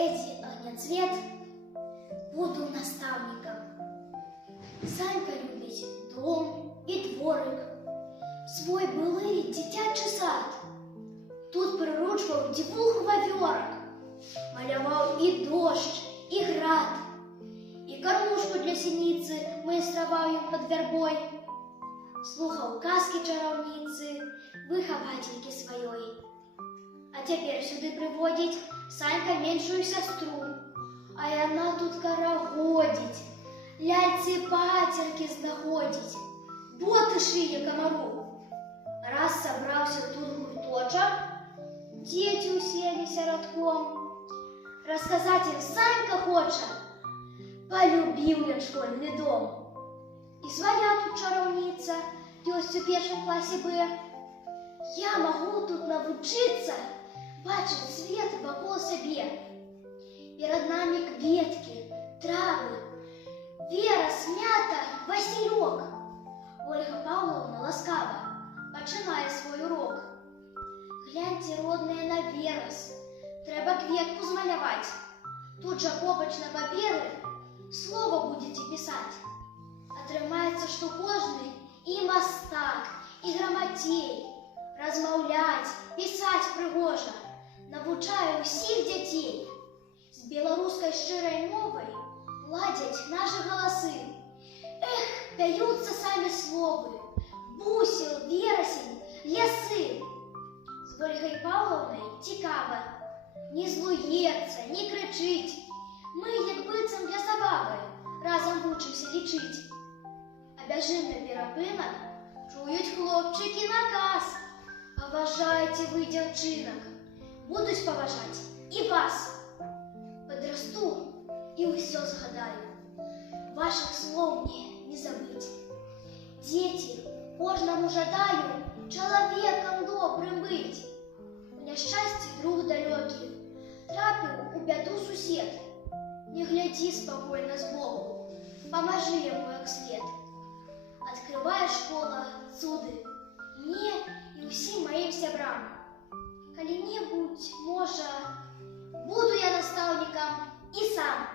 Эдди Огнецвет, буду наставником. Санька любить дом і дворик, свой былий дитячий сад. Тут приручував дівух вавьорок, малявав і дощ, і град, і кормушку для синицы майстрував їм під вербой, слухав казки чаровницы, виховательки своей. А теперь сюда приводить Санька меньшую сестру, а яна тут карагодить, ляльцы-патерки знаходить, боты шиє комару. Раз собрался тут гурточок, дети уселись рядком, рассказать им Санька хочет, полюбил я школьный дом. И своя тут чаровница, ёсть у первом классе Б. Я могу тут навучиться бачить свет вокруг себе. Перед нами кветки, травы, Вера смята, Василек. Ольга Павловна ласкава починає свой урок. Гляньте, родные, на верас, треба кветку змалявать. Тут же побач на паперы слово будете писать. Атрымаецца, што кожны і мастак, і грамотей. Размаўляць, пісаць прыгожа, навучаю ўсіх дзяцей. З беларускай шчырай мовай ладзяць нашы галасы. Эх, пяюцца самі словы, бусел, верасень, лясы. З Ольгай Павловнай цікава, не злуецца, не крычыць. Мы, як быццам для забавы, разам вучымся лічыць. А бяжым на перапынак, чуюць хлопчыкі наказ. Паважайце вы дзяўчынак, будуць паважаць і вас. Падрасту і ўсё згадаю, вашых слоў мне не забыць. Дзеці, кожнаму жадаю чалавекам добрым быць. У няшчасці друг далёкі, трапіў у бяду сусед. Не глядзі спакойна збоку, памажы яму як след. Адкрывае школа цуды мне і ўсім маім сябрам. Калі-небудзь, можа, буду я настаўнікам і сам.